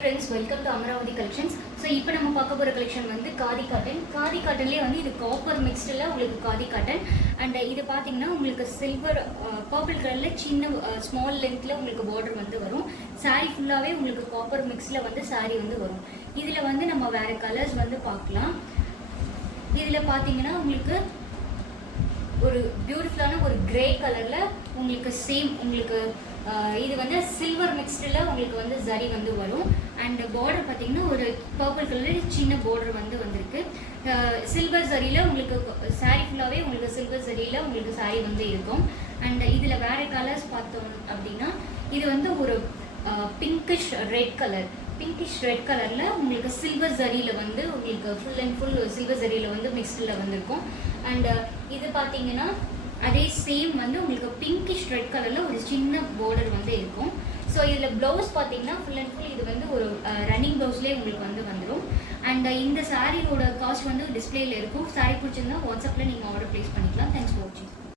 friends welcome to Amravati collections so இப்போ நம்ம பார்க்க போற கலெக்ஷன் வந்து காதி காட்டன்லயே வந்து இது காப்பர் மிக்ஸ்டுல உங்களுக்கு காதி காட்டன் அண்ட் இது பாத்தீங்கன்னா உங்களுக்கு சில்வர் பர்பிள் கலர்ல சின்ன ஸ்மால் லென்த்ல உங்களுக்கு பார்டர் வந்து வரும் saree ஃபுல்லாவே உங்களுக்கு காப்பர் மிக்ஸ்ல வந்து saree வந்து வரும் இதுல வந்து நம்ம வேற கலர்ஸ் வந்து பார்க்கலாம் இதுல பாத்தீங்கன்னா உங்களுக்கு ஒரு பியூட்டிஃபுல்லான ஒரு கிரே கலர்ல உங்களுக்கு சேம் உங்களுக்கு இது வந்து சில்வர் மிக்ஸ்டுல உங்களுக்கு வந்து ஜரி வந்து வரும் அண்ட் பார்டர் பார்த்தீங்கன்னா ஒரு பர்பிள் கலர் சின்ன பார்டர் வந்து வந்திருக்கு சில்வர் ஜரியில் உங்களுக்கு சாரீ ஃபுல்லாகவே உங்களுக்கு சில்வர் ஜரியில் உங்களுக்கு சாரீ வந்து இருக்கும் அண்ட் இதில் வேறு கலர்ஸ் பார்த்தோம் அப்படின்னா இது வந்து ஒரு பிங்கிஷ் ரெட் கலரில் உங்களுக்கு சில்வர் ஜரியில் வந்து உங்களுக்கு ஃபுல் அண்ட் ஃபுல் சில்வர் ஜரியில் வந்து மிக்ஸ்டில் வந்திருக்கும் அண்ட் இது பார்த்தீங்கன்னா அதே சேம் வந்து உங்களுக்கு பிங்கிஷ் ரெட் கலரில் ஒரு சின்ன பார்டர் வந்து இருக்கும் ஸோ இதில் ப்ளவுஸ் பார்த்தீங்கன்னா ஃபுல் அண்ட் ஃபுல் இது வந்து ஒரு ரன்னிங் ப்ளவுஸ்லேயே உங்களுக்கு வந்து வந்துடும் அண்ட் இந்த சாரியோட காஸ்ட் வந்து டிஸ்பிளேல இருக்கும் சாரி பிடிச்சிருந்தா வாட்ஸ்அப்பில் நீங்கள் ஆர்டர் ப்ளேஸ் பண்ணிக்கலாம் தேங்க்ஸ் ஃபார் வாட்சிங்